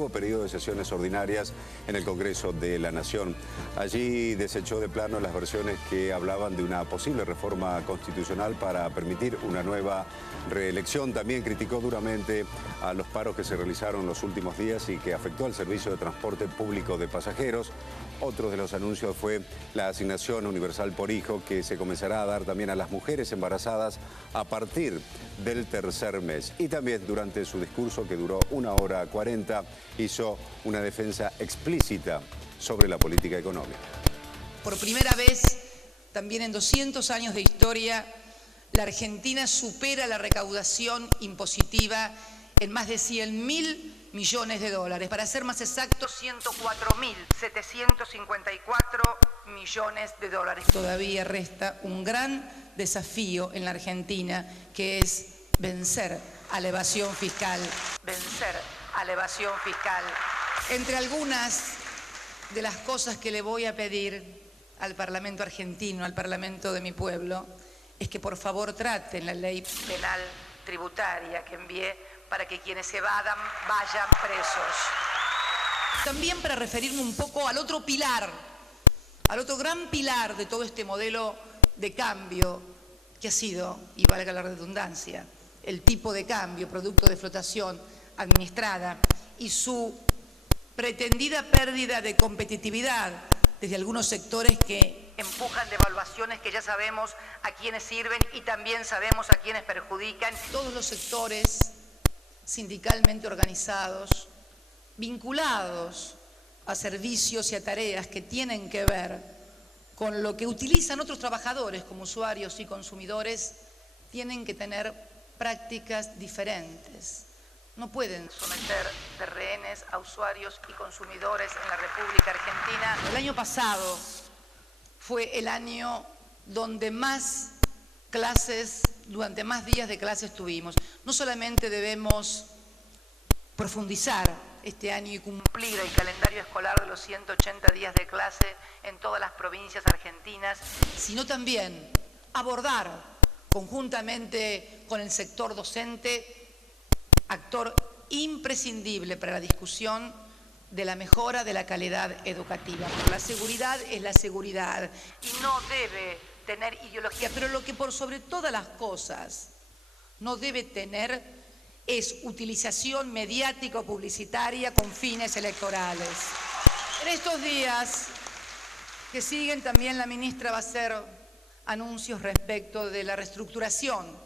nuevo periodo de sesiones ordinarias en el Congreso de la Nación. Allí desechó de plano las versiones que hablaban de una posible reforma constitucional para permitir una nueva reelección. También criticó duramente a los paros que se realizaron los últimos días y que afectó al servicio de transporte público de pasajeros. Otro de los anuncios fue la asignación universal por hijo, que se comenzará a dar también a las mujeres embarazadas a partir del tercer mes. Y también durante su discurso, que duró 1 hora 40, hizo una defensa explícita sobre la política económica. Por primera vez, también en 200 años de historia, la Argentina supera la recaudación impositiva en más de 100.000 millones de dólares. Para ser más exactos, 104.754 millones de dólares. Todavía resta un gran desafío en la Argentina, que es vencer a la evasión fiscal. Vencer a la evasión fiscal. Entre algunas de las cosas que le voy a pedir al Parlamento argentino, al Parlamento de mi pueblo, es que por favor traten la ley penal tributaria que envié para que quienes evadan vayan presos. También para referirme un poco al otro pilar, al otro gran pilar de todo este modelo de cambio que ha sido, y valga la redundancia, el tipo de cambio, producto de flotación administrada y su pretendida pérdida de competitividad desde algunos sectores que empujan devaluaciones que ya sabemos a quiénes sirven y también sabemos a quiénes perjudican. Todos los sectores sindicalmente organizados, vinculados a servicios y a tareas que tienen que ver con lo que utilizan otros trabajadores como usuarios y consumidores, tienen que tener prácticas diferentes. No pueden someter de rehenes a usuarios y consumidores en la República Argentina. El año pasado fue el año donde más clases, durante más días de clases tuvimos. No solamente debemos profundizar este año y cumplir el calendario escolar de los 180 días de clase en todas las provincias argentinas, sino también abordar conjuntamente con el sector docente, actor imprescindible para la discusión de la mejora de la calidad educativa. Pero la seguridad es la seguridad y no debe tener ideología, pero lo que por sobre todas las cosas no debe tener es utilización mediática o publicitaria con fines electorales. En estos días que siguen, también la ministra va a hacer anuncios respecto de la reestructuración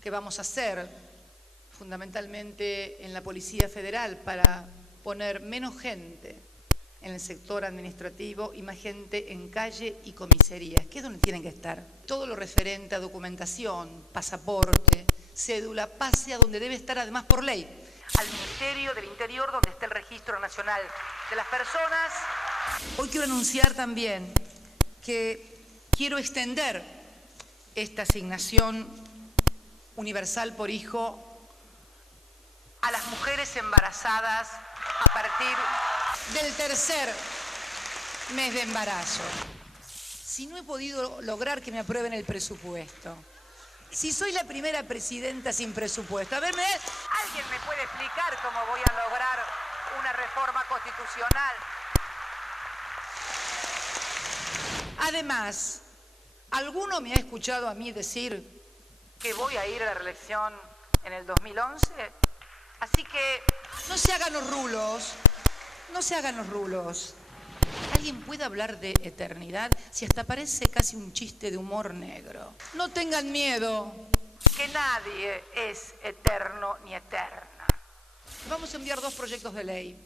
que vamos a hacer fundamentalmente en la Policía Federal para poner menos gente en el sector administrativo y más gente en calle y comisarías, que es donde tienen que estar. Todo lo referente a documentación, pasaporte, cédula, pase a donde debe estar además por ley. Al Ministerio del Interior, donde está el Registro Nacional de las Personas. Hoy quiero anunciar también que quiero extender esta asignación universal por hijo a las mujeres embarazadas a partir del tercer mes de embarazo. Si no he podido lograr que me aprueben el presupuesto, si soy la primera presidenta sin presupuesto, ¿alguien me puede explicar cómo voy a lograr una reforma constitucional? Además, ¿alguno me ha escuchado a mí decir que voy a ir a la reelección en el 2011? Así que no se hagan los rulos, no se hagan los rulos. ¿Alguien puede hablar de eternidad? Si hasta parece casi un chiste de humor negro. No tengan miedo, que nadie es eterno ni eterna. Vamos a enviar 2 proyectos de ley.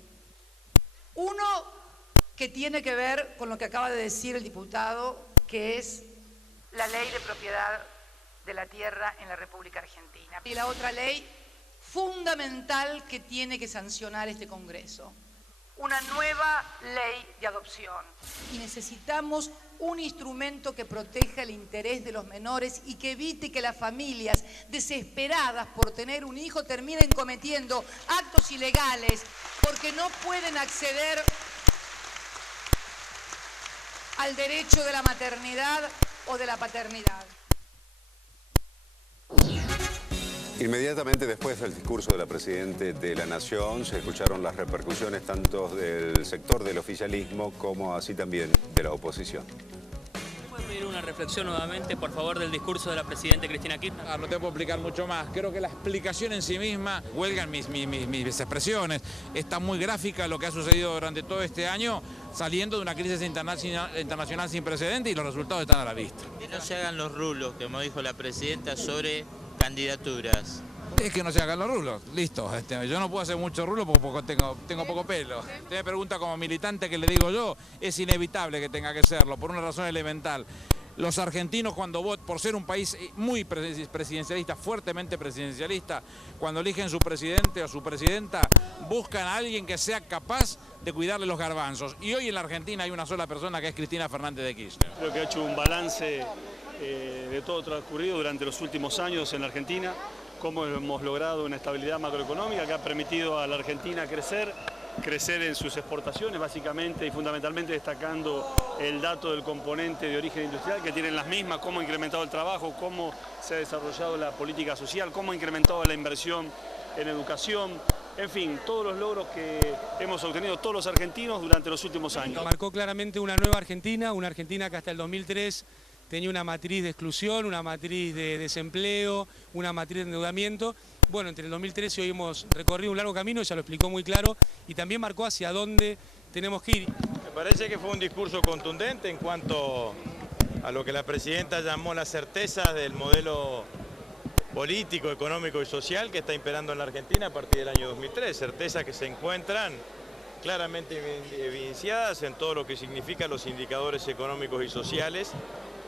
Uno que tiene que ver con lo que acaba de decir el diputado, que es la ley de propiedad de la tierra en la República Argentina. Y la otra ley fundamental que tiene que sancionar este Congreso. Una nueva ley de adopción. Y necesitamos un instrumento que proteja el interés de los menores y que evite que las familias desesperadas por tener un hijo terminen cometiendo actos ilegales porque no pueden acceder al derecho de la maternidad o de la paternidad. Inmediatamente después del discurso de la Presidenta de la Nación se escucharon las repercusiones tanto del sector del oficialismo como así también de la oposición. ¿Puede pedir una reflexión nuevamente, por favor, del discurso de la Presidenta Cristina Kirchner? No te puedo explicar mucho más. Creo que la explicación en sí misma, huelgan mis expresiones, está muy gráfica lo que ha sucedido durante todo este año, saliendo de una crisis internacional sin precedentes y los resultados están a la vista. Que no se hagan los rulos, como dijo la Presidenta, sobre candidaturas. Es que no se hagan los rulos, listo. Yo no puedo hacer mucho rulo porque tengo poco pelo. Usted me pregunta como militante, ¿qué le digo yo? Es inevitable que tenga que serlo, por una razón elemental. Los argentinos cuando votan, por ser un país muy presidencialista, fuertemente presidencialista, cuando eligen su presidente o su presidenta, buscan a alguien que sea capaz de cuidarle los garbanzos. Y hoy en la Argentina hay una sola persona que es Cristina Fernández de Kirchner. Creo que ha hecho un balance de todo transcurrido durante los últimos años en la Argentina, cómo hemos logrado una estabilidad macroeconómica que ha permitido a la Argentina crecer en sus exportaciones, básicamente y fundamentalmente destacando el dato del componente de origen industrial, que tienen las mismas, cómo ha incrementado el trabajo, cómo se ha desarrollado la política social, cómo ha incrementado la inversión en educación, en fin, todos los logros que hemos obtenido todos los argentinos durante los últimos años. Marcó claramente una nueva Argentina, una Argentina que hasta el 2003 tenía una matriz de exclusión, una matriz de desempleo, una matriz de endeudamiento. Bueno, entre el 2013 y hoy hemos recorrido un largo camino, ya lo explicó muy claro, y también marcó hacia dónde tenemos que ir. Me parece que fue un discurso contundente en cuanto a lo que la Presidenta llamó las certezas del modelo político, económico y social que está imperando en la Argentina a partir del año 2003, certezas que se encuentran claramente evidenciadas en todo lo que significan los indicadores económicos y sociales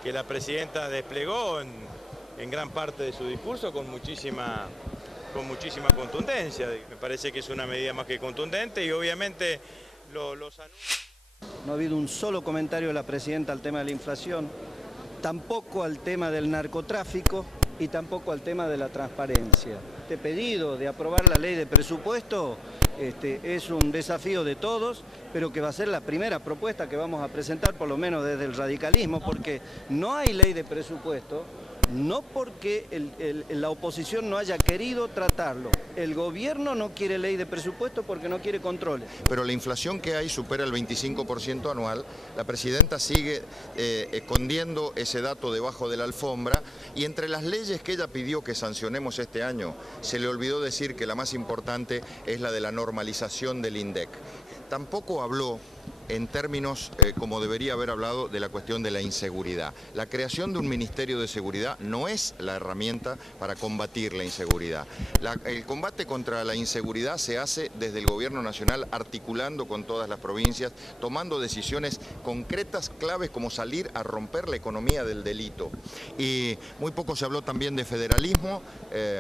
que la Presidenta desplegó en gran parte de su discurso con muchísima contundencia. Me parece que es una medida más que contundente y obviamente los anuncios. No ha habido un solo comentario de la Presidenta al tema de la inflación, tampoco al tema del narcotráfico y tampoco al tema de la transparencia. Este pedido de aprobar la ley de presupuesto es un desafío de todos, pero que va a ser la primera propuesta que vamos a presentar, por lo menos desde el radicalismo, porque no hay ley de presupuesto, no porque la oposición no haya querido tratarlo. El gobierno no quiere ley de presupuesto porque no quiere controles. Pero la inflación que hay supera el 25% anual. La Presidenta sigue escondiendo ese dato debajo de la alfombra y entre las leyes que ella pidió que sancionemos este año, se le olvidó decir que la más importante es la de la normalización del INDEC. Tampoco habló en términos, como debería haber hablado, de la cuestión de la inseguridad. La creación de un Ministerio de Seguridad no es la herramienta para combatir la inseguridad. El combate contra la inseguridad se hace desde el Gobierno Nacional, articulando con todas las provincias, tomando decisiones concretas, claves, como salir a romper la economía del delito. Y muy poco se habló también de federalismo,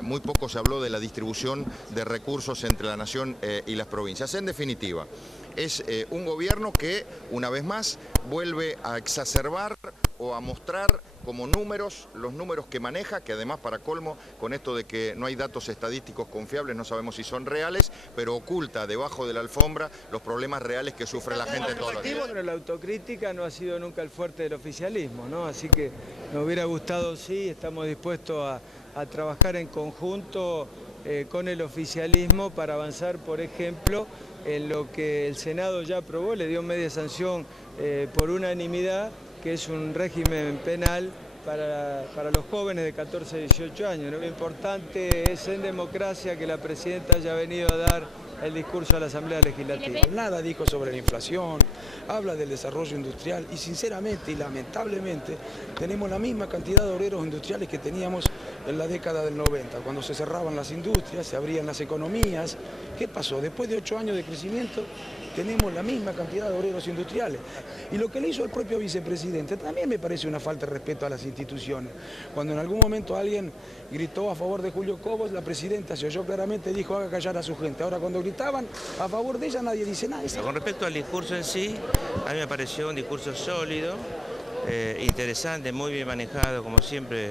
muy poco se habló de la distribución de recursos entre la Nación y las provincias. En definitiva, es un gobierno que, una vez más, vuelve a exacerbar o a mostrar como números, los números que maneja, que además, para colmo, con esto de que no hay datos estadísticos confiables, no sabemos si son reales, pero oculta debajo de la alfombra los problemas reales que sufre la gente todos los días. Bueno, la autocrítica no ha sido nunca el fuerte del oficialismo, ¿no? Así que nos hubiera gustado, sí, estamos dispuestos a trabajar en conjunto con el oficialismo para avanzar, por ejemplo, en lo que el Senado ya aprobó, le dio media sanción por unanimidad, que es un régimen penal para los jóvenes de 14 a 18 años, ¿no? Lo importante es en democracia que la Presidenta haya venido a dar el discurso a la Asamblea Legislativa. Nada dijo sobre la inflación, habla del desarrollo industrial y sinceramente y lamentablemente tenemos la misma cantidad de obreros industriales que teníamos en la década del 90, cuando se cerraban las industrias, se abrían las economías. ¿Qué pasó? Después de 8 años de crecimiento tenemos la misma cantidad de obreros industriales. Y lo que le hizo el propio vicepresidente también me parece una falta de respeto a las instituciones. Cuando en algún momento alguien gritó a favor de Julio Cobos, la Presidenta se oyó claramente, dijo haga callar a su gente. Ahora cuando gritaban a favor de ella nadie dice nada. Con respecto al discurso en sí, a mí me pareció un discurso sólido, interesante, muy bien manejado como siempre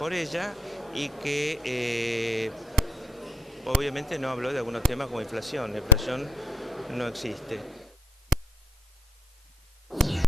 por ella y que obviamente no habló de algunos temas como inflación. La inflación no existe.